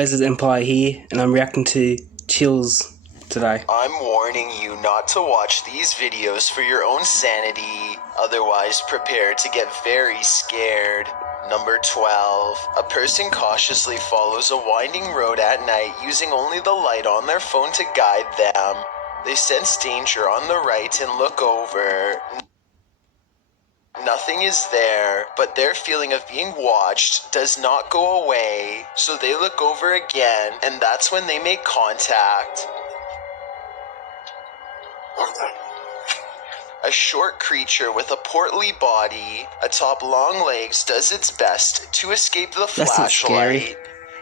guys, it's Empire here, and I'm reacting to Chills today. I'm warning you not to watch these videos for your own sanity, otherwise prepare to get very scared. Number 12. A person cautiously follows a winding road at night using only the light on their phone to guide them. They sense danger on the right and look over. Nothing is there, but their feeling of being watched does not go away, so they look over again, and that's when they make contact. A short creature with a portly body, atop long legs, does its best to escape the flashlight.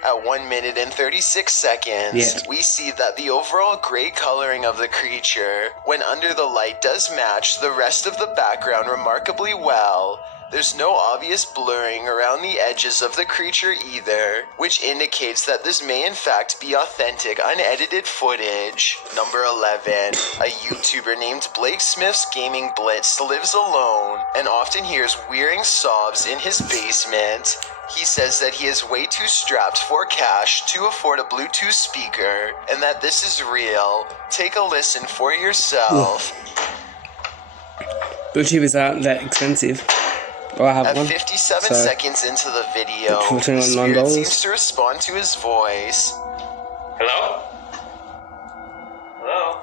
At 1 minute and 36 seconds, we see that the overall gray coloring of the creature, when under the light, does match the rest of the background remarkably well. There's no obvious blurring around the edges of the creature either, which indicates that this may in fact be authentic, unedited footage. Number 11. A YouTuber named Blake Smith's Gaming Blitz lives alone and often hears wearing sobs in his basement. He says that he is way too strapped for cash to afford a Bluetooth speaker, and that this is real. Take a listen for yourself. Bluetooth aren't that expensive. Oh, I have At one. 57 seconds into the video, the spirit seems to respond to his voice. Hello? Hello?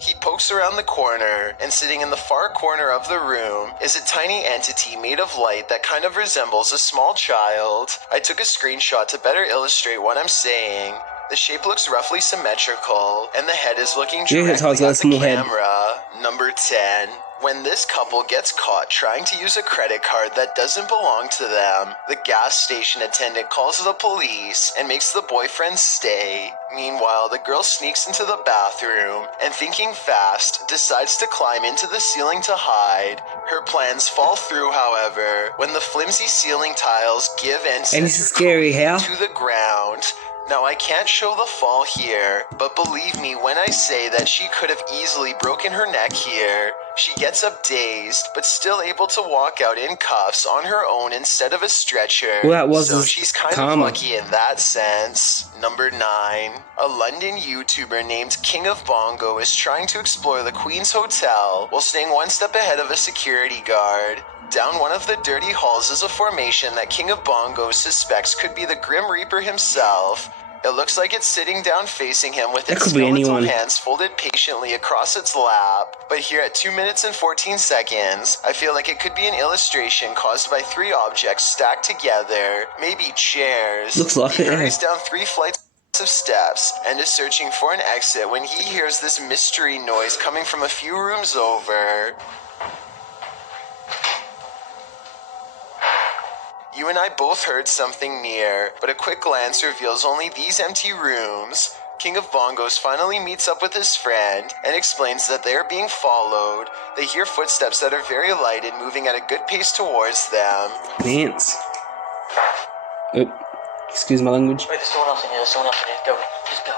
He pokes around the corner, and sitting in the far corner of the room is a tiny entity made of light that kind of resembles a small child. I took a screenshot to better illustrate what I'm saying. The shape looks roughly symmetrical, and the head is looking directly at the camera. Number 10. When this couple gets caught trying to use a credit card that doesn't belong to them, the gas station attendant calls the police and makes the boyfriend stay. Meanwhile, the girl sneaks into the bathroom and, thinking fast, decides to climb into the ceiling to hide. Her plans fall through, however, when the flimsy ceiling tiles give and send her to the ground. Now, I can't show the fall here, but believe me when I say that she could have easily broken her neck here. She gets up dazed, but still able to walk out in cuffs on her own instead of a stretcher. So she's kind of lucky in that sense. Number 9. A London YouTuber named King of Bongo is trying to explore the Queen's Hotel while staying one step ahead of a security guard. Down one of the dirty halls is a formation that King of Bongo suspects could be the Grim Reaper himself. It looks like it's sitting down facing him with its skeletal hands folded patiently across its lap. But here at 2 minutes and 14 seconds, I feel like it could be an illustration caused by 3 objects stacked together, maybe chairs. Looks like he hurries down 3 flights of steps and is searching for an exit when he hears this mystery noise coming from a few rooms over. You and I both heard something near, but a quick glance reveals only these empty rooms. King of Bongos finally meets up with his friend and explains that they are being followed. They hear footsteps that are very light and moving at a good pace towards them. Dance. Excuse my language. Wait, there's someone else in here. There's someone else in here. Go. Just go.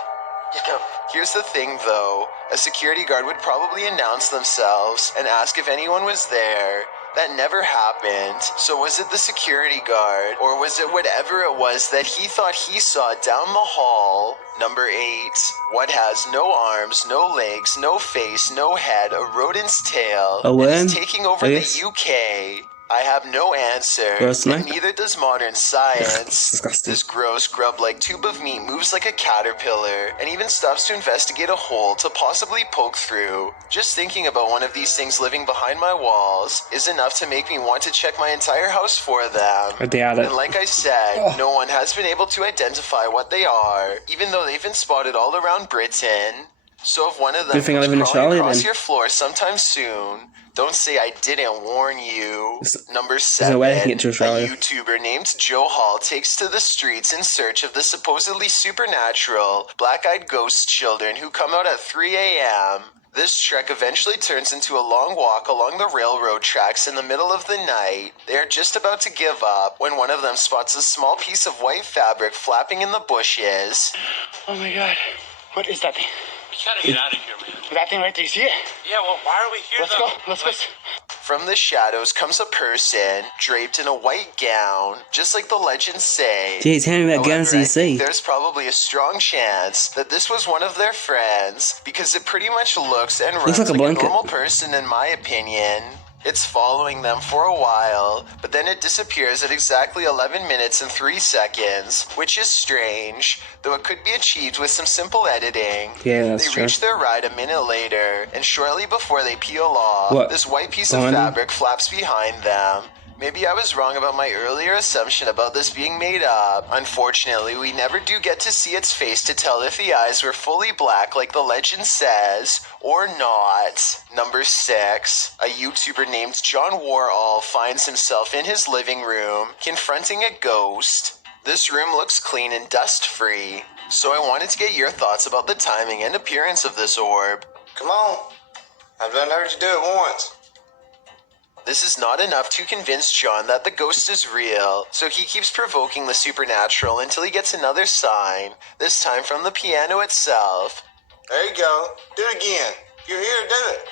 Just go. Here's the thing, though. A security guard would probably announce themselves and ask if anyone was there. That never happened. So was it the security guard, or was it whatever it was that he thought he saw down the hall? Number 8. What has no arms, no legs, no face, no head, a rodent's tail, and is taking over the UK? I have no answer, and neither does modern science. This gross grub-like tube of meat moves like a caterpillar, and even stops to investigate a hole to possibly poke through. Just thinking about one of these things living behind my walls is enough to make me want to check my entire house for them. I doubt it. And like I said, no one has been able to identify what they are, even though they've been spotted all around Britain. So if one of them comes crawling across your floor sometime soon, don't say I didn't warn you. Number 7, a YouTuber named Joe Hall takes to the streets in search of the supposedly supernatural, black-eyed ghost children who come out at 3 a.m. This trek eventually turns into a long walk along the railroad tracks in the middle of the night. They are just about to give up when one of them spots a small piece of white fabric flapping in the bushes. Oh my god, what is that thing? We gotta get out of here, man. That thing right there, you see it? Yeah, well, why are we here? Let's go. From the shadows comes a person draped in a white gown, just like the legends say. Jeez, how many guns do you see? There's probably a strong chance that this was one of their friends, because it pretty much looks and runs like a blanket. normal person in my opinion. It's following them for a while, but then it disappears at exactly 11 minutes and 3 seconds, which is strange, though it could be achieved with some simple editing. Yeah, that's They true. reach their ride a minute later, and shortly before they peel off, this white piece of fabric flaps behind them. Maybe I was wrong about my earlier assumption about this being made up. Unfortunately, we never do get to see its face to tell if the eyes were fully black like the legend says, or not. Number 6. A YouTuber named John Warall finds himself in his living room, confronting a ghost. This room looks clean and dust-free, so I wanted to get your thoughts about the timing and appearance of this orb. Come on. I've done heard you do it once. This is not enough to convince John that the ghost is real, so he keeps provoking the supernatural until he gets another sign, this time from the piano itself. There you go. Do it again. You're here to do it.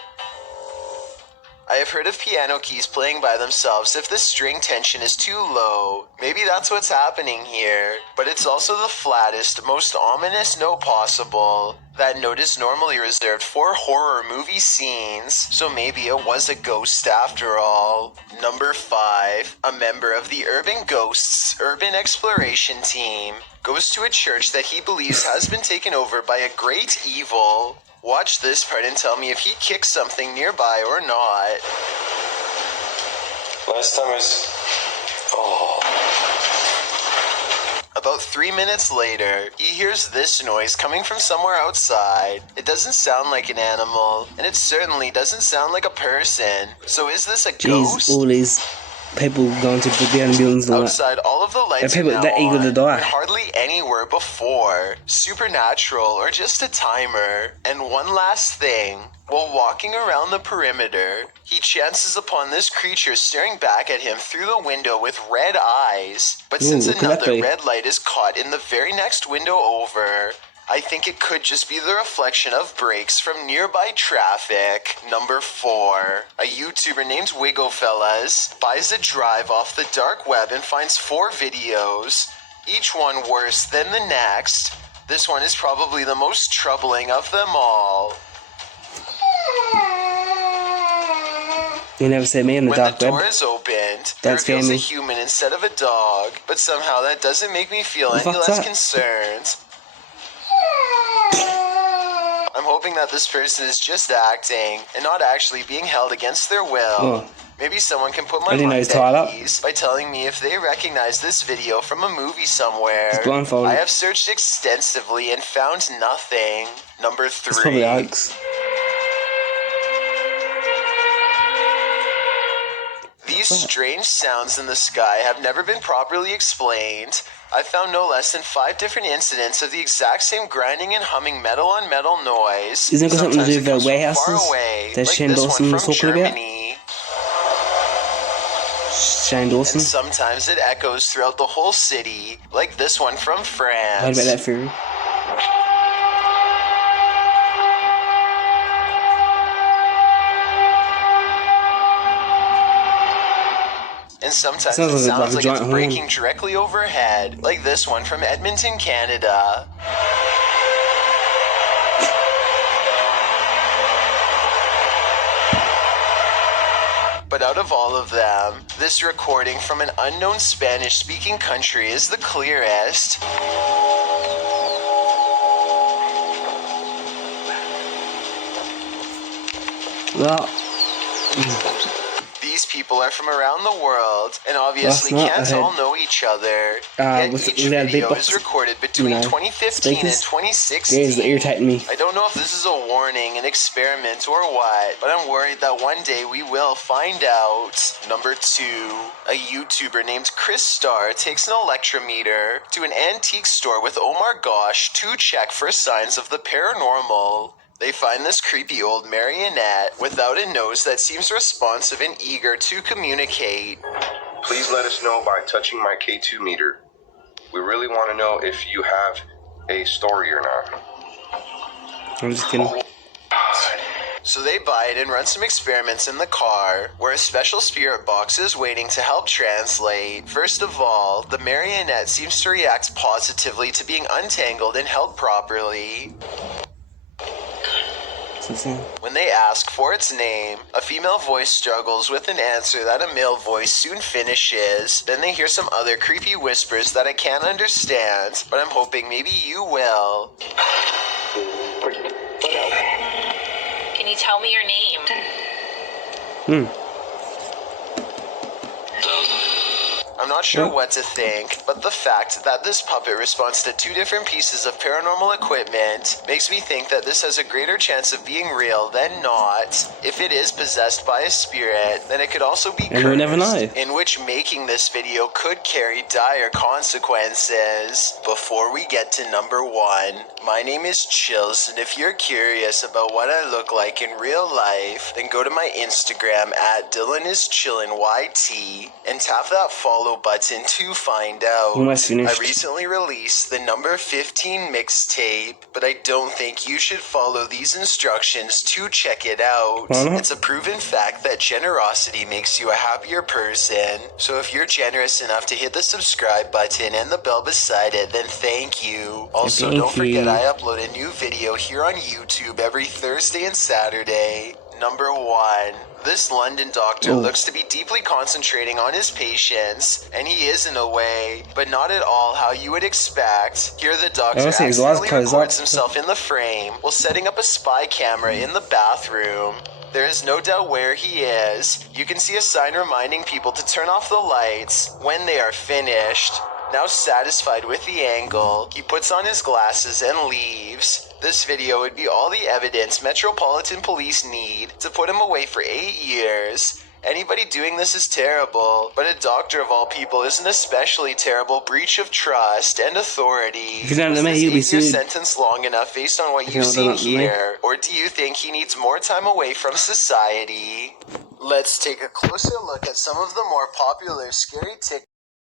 I have heard of piano keys playing by themselves if the string tension is too low. Maybe that's what's happening here, but it's also the flattest, most ominous note possible. That note is normally reserved for horror movie scenes, so maybe it was a ghost after all. Number 5. A member of the Urban Ghosts Urban Exploration Team goes to a church that he believes has been taken over by a great evil. Watch this part and tell me if he kicks something nearby or not. Last time was... About 3 minutes later, he hears this noise coming from somewhere outside. It doesn't sound like an animal, and it certainly doesn't sound like a person. So is this a ghost? Jeez, all these people going to behind buildings and all that. Outside, all of the lights people are now that eager to on, die. but hardly anywhere before. Supernatural or just a timer. And one last thing. While walking around the perimeter, he chances upon this creature staring back at him through the window with red eyes. But since what could that another be? red light is caught in the very next window over, I think it could just be the reflection of brakes from nearby traffic. Number 4. A YouTuber named Wigofellas buys a drive off the dark web and finds 4 videos, each one worse than the next. This one is probably the most troubling of them all. You never see me in the When dark the door web. is opened, That's it reveals family. a human instead of a dog, but somehow that doesn't make me feel any fuck's less that? concerned. I'm hoping that this person is just acting and not actually being held against their will. Oh. Maybe someone can put my didn't know mind he's tied at up. ease by telling me if they recognize this video from a movie somewhere. He's blindfolded. I have searched extensively and found nothing. Number 3. It's probably hoax. These strange sounds in the sky have never been properly explained. I found no less than 5 different incidents of the exact same grinding and humming metal on metal noise. Isn't it got something to do with the Sometimes it comes from warehouses far away, that like Shane this one Dawson was from talking about? Germany. Shane Dawson. And sometimes it echoes throughout the whole city, like this one from France. Heard about that theory? And sometimes Sounds it like sounds a like giant it's horn. breaking directly overhead, like this one from Edmonton, Canada. But out of all of them, this recording from an unknown Spanish-speaking country is the clearest. Well, These people are from around the world, and obviously That's not can't ahead. all know each other. Yet with each the big video box, is recorded between 2015 speakers. and 2016. Guys, they're irritating me. I don't know if this is a warning, an experiment, or what, but I'm worried that one day we will find out. Number 2. A YouTuber named Chris Starr takes an electrometer to an antique store with Omar Gosh to check for signs of the paranormal. They find this creepy old marionette without a nose that seems responsive and eager to communicate. Please let us know by touching my K2 meter. We really want to know if you have a story or not. I'm just kidding. So they buy it and run some experiments in the car, where a special spirit box is waiting to help translate. First of all, the marionette seems to react positively to being untangled and held properly. When they ask for its name, a female voice struggles with an answer that a male voice soon finishes. Then they hear some other creepy whispers that I can't understand, but I'm hoping maybe you will. Can you tell me your name? I'm not sure what to think, but the fact that this puppet responds to 2 different pieces of paranormal equipment makes me think that this has a greater chance of being real than not. If it is possessed by a spirit, then it could also be cursed, we'll never know. in which making this video could carry dire consequences. Before we get to number 1, my name is Chills, and if you're curious about what I look like in real life, then go to my Instagram at DylanIsChillinYT and tap that follow button to find out. Almost finished. I recently released the number 15 mixtape, but I don't think you should follow these instructions to check it out. Why not? It's a proven fact that generosity makes you a happier person, so if you're generous enough to hit the subscribe button and the bell beside it, then thank you. Also, Thank don't forget you. I upload a new video here on YouTube every Thursday and Saturday. Number 1. This London doctor looks to be deeply concentrating on his patients, and he is in a way, but not at all how you would expect. Here the doctor I see his eyes accidentally close records up. himself in the frame while setting up a spy camera in the bathroom. There is no doubt where he is. You can see a sign reminding people to turn off the lights when they are finished. Now satisfied with the angle, he puts on his glasses and leaves. This video would be all the evidence Metropolitan Police need to put him away for 8 years. Anybody doing this is terrible, but a doctor of all people is an especially terrible breach of trust and authority. If you don't know me, Was you'll be this 8-year sued. sentence long enough based on what If you've you seen don't know me. here, or do you think he needs more time away from society? Let's take a closer look at some of the more popular scary TikToks.